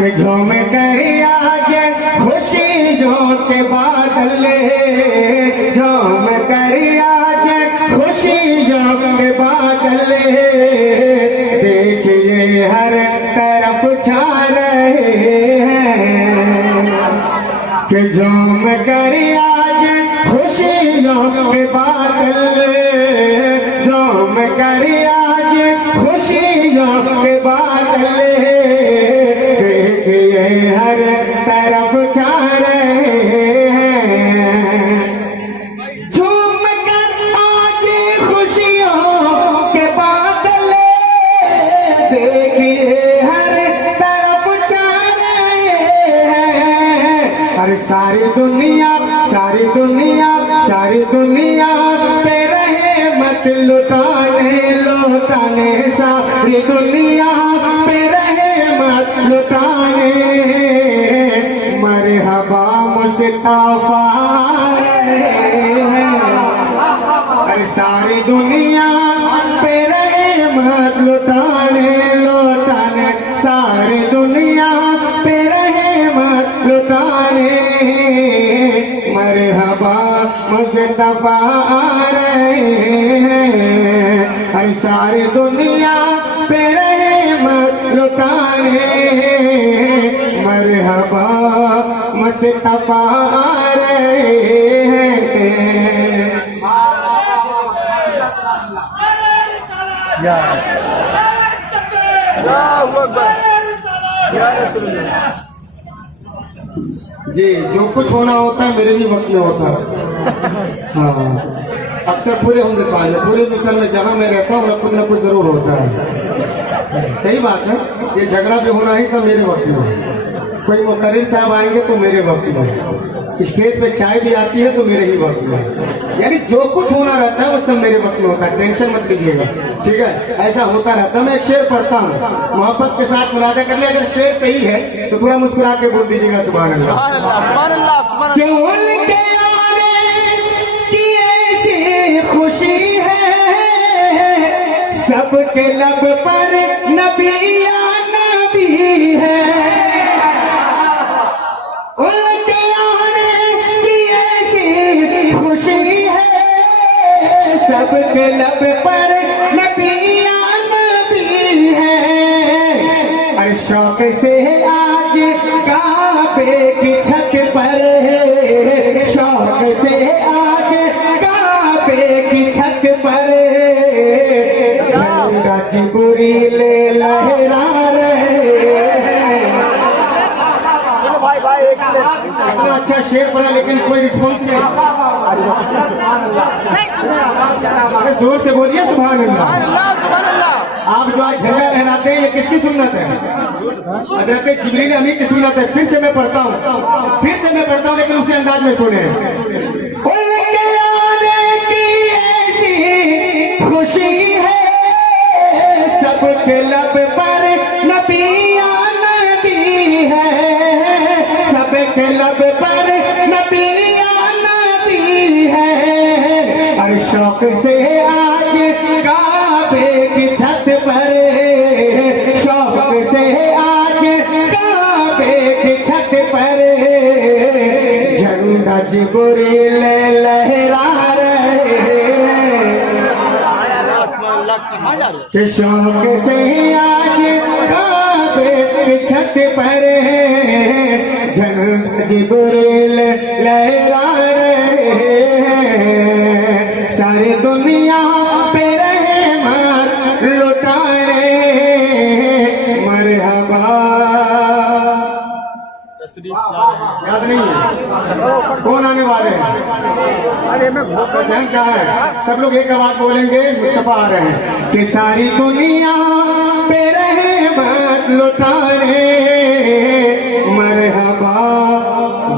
कि झूम कर आज खुशियों के बादल, झूम कर आज खुशियों के बादल, देखिए हर तरफ छा रहे हैं। कि झूम कर आज खुशियों के बादल, झूम कर आज खुशियों के बादल, देखिए हर तरफ छा रहे हैं। झूम कर आज खुशियों के बादल, देखिए हर तरफ छा रहे हैं। अरे सारी दुनिया सारी दुनिया सारी दुनिया पे रहमत लुटाने लुटाने, सारी दुनिया पे रहमत लुटाने, मरहबा मुस्तफा हैं। अरे सारी दुनिया पे रहमत लुटाने लुटाने, सारी दुनिया पे रहमत लुटाने, मरहबा मुस्तफा आ रहे हैं। अरे सारी दुनिया पे रहमत लुटाने, मरहबा मुस्तफा आ रहे हैं। जी जो कुछ होना होता है मेरे भी वक्त में होता है। हाँ अक्सर पूरे हिंदुस्तान में, पूरे हिंदुस्तान में जहाँ मैं रहता हूँ ना कुछ जरूर होता है। सही बात है, ये झगड़ा भी होना ही था मेरे वक्त में, कोई मुकर्रिर साहब आएंगे तो मेरे वक्त में, स्टेज पे चाय भी आती है तो मेरे ही वक्त में, यानी जो कुछ होना रहता है वो सब मेरे वक्त में होता है। टेंशन मत लीजिएगा, ठीक है, ऐसा होता रहता है। मैं एक शेर पढ़ता हूँ, मोहब्बत के साथ मुरादा कर ले, अगर शेर सही है तो थोड़ा मुस्कुरा के बोल दीजिएगा सुभान अल्लाह। क्यों के आने की ऐसी खुशी है, सबके लब पर नबी या नबी है। उनके आने की ऐसी खुशी है, सबके लब पर नबी या नबी है। अरे शौक से आज काबे की छत पर है, शौक से आज काबे की छत पर झंडा जिब्रील लहरा रहे हैं। इतना अच्छा शेर पड़ा लेकिन कोई रिस्पॉन्स नहीं। जोर से बोलिए सुभान अल्लाह। आप जो आज झंडा लहराते हैं ये किसकी सुन्नत है? हज़रत जिब्रील अमीन की सुन्नत है। फिर से मैं पढ़ता हूँ लेकिन उसी अंदाज में सुने। उनके आने की ऐसी खुशी है, सबके लब पर नबी या नबी है, सबके लब पर नबी या नबी है। और शौक से आज काबे की छत पर, शौक से आज काबे की छत पर झंडा जिब्रील लहरा रहे हैं। कि शौक से आज काबे की छत पर झंडा जिब्रील लहरा रहे हैं। सारी दुनिया पे रहमत लुटाए, मरहबा। याद नहीं है कौन आने वाले हैं? अरे मैं ध्यान क्या है, सब लोग एक आवाज बोलेंगे, मुस्तफा आ रहे हैं। कि सारी दुनिया पे रहमत लुटाए, मरहबा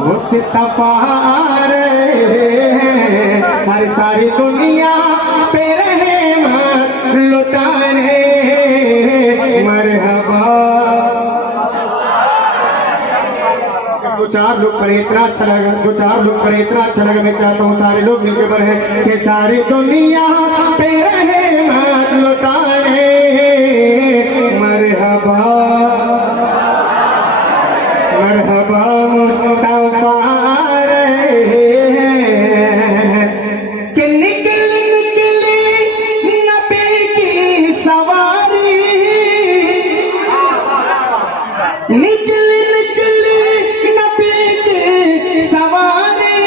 मुस्तफा आ रहे हैं। हर सारी दुनिया पे रहमत लुटाने, मरहबा। दो चार लोग पढ़े इतना अच्छा लगा, दो चार लोग पढ़े इतना अच्छा लगा। मैं चाहता हूँ सारे लोग मिलकर पढ़े कि सारी दुनिया पे रहमत लुटाने, मरहबा। निकली निकली नबी की सवारी,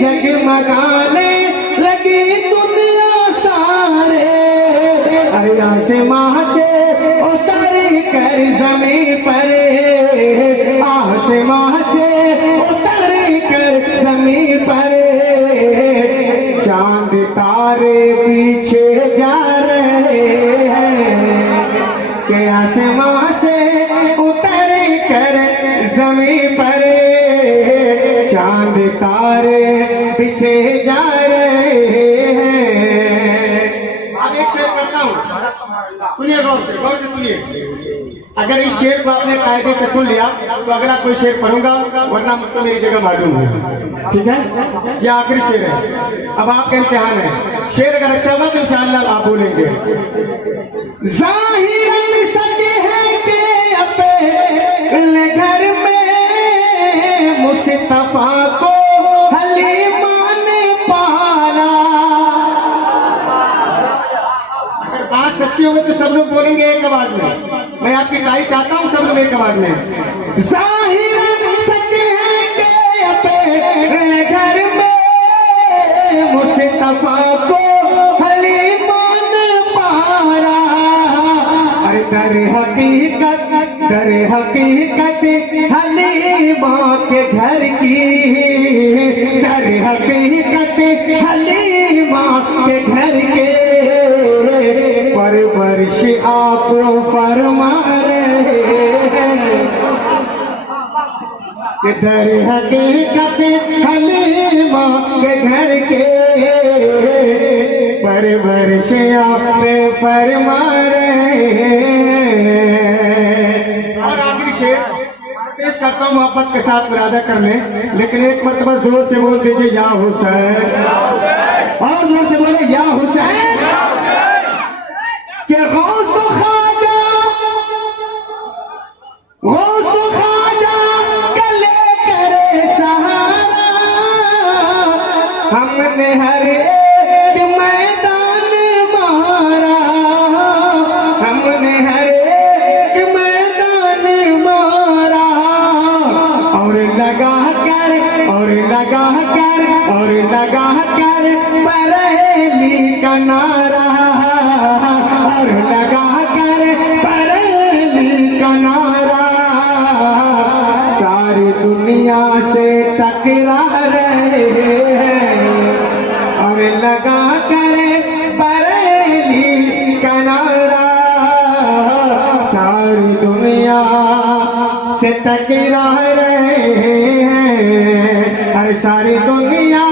जगमगाने लगी दुनिया सारे। अरे आसमां से उतर कर जमीन पर, आसमां से उतर कर जमीन पर, चांद तारे पीछे जा रहे हैं कि आसमां से उतर कर जमीन पर, चांद तारे पीछे जा रहे हैं। अब एक शेर करता हूँ, सुनिए गौर से सुनिए। अगर इस शेर को आपने कायदे से सुन लिया तो अगला कोई शेर पढ़ूंगा, वरना मुझको मेरी जगह मालूम है। ठीक है, यह आखिरी शेर है, अब आपका इम्तिहान है। शेर अगर अच्छा हुआ तो इंशाअल्लाह आप बोलेंगे। जाहिर सच है कि अपने घर में मुस्तफा को हलीमा ने पाला। अगर बात सच्ची होगी तो सब लोग बोलेंगे एक आवाज में। मैं आपकी तारीफ चाहता हूँ, सब लोग एक आवाज में। जाहिर सच है कि अपने घर में मुस्तफा को हलीमा ने पाला। अरे दर हकीकत हलीमा के घर की, दर हकीकत हलीमा के घर के परवरिश आप फरमा रहे हैं। कि दर हकीकत हलीमा के घर के परवरिश आप फरमा रहे हैं। और आखिरी शेर पेश करता हूँ मोहब्बत के साथ मुरादा कर लें, लेकिन एक मरतबा जोर से बोल दीजिए या हुसैन, और जोर से बोले या हुसैन। कि गौस ख्वाजा कले करे सहारा, हमने हर एक मैदान मारा, हमने हर एक मैदान मारा। और लगा कर बरेली का नारा, और लगा कर बरेली का नारा। सारी दुनिया से टकरा रहे हैं, और लगा कर बरेली का नारा। सारी दुनिया से टकरा रहे हैं, और सारी दुनिया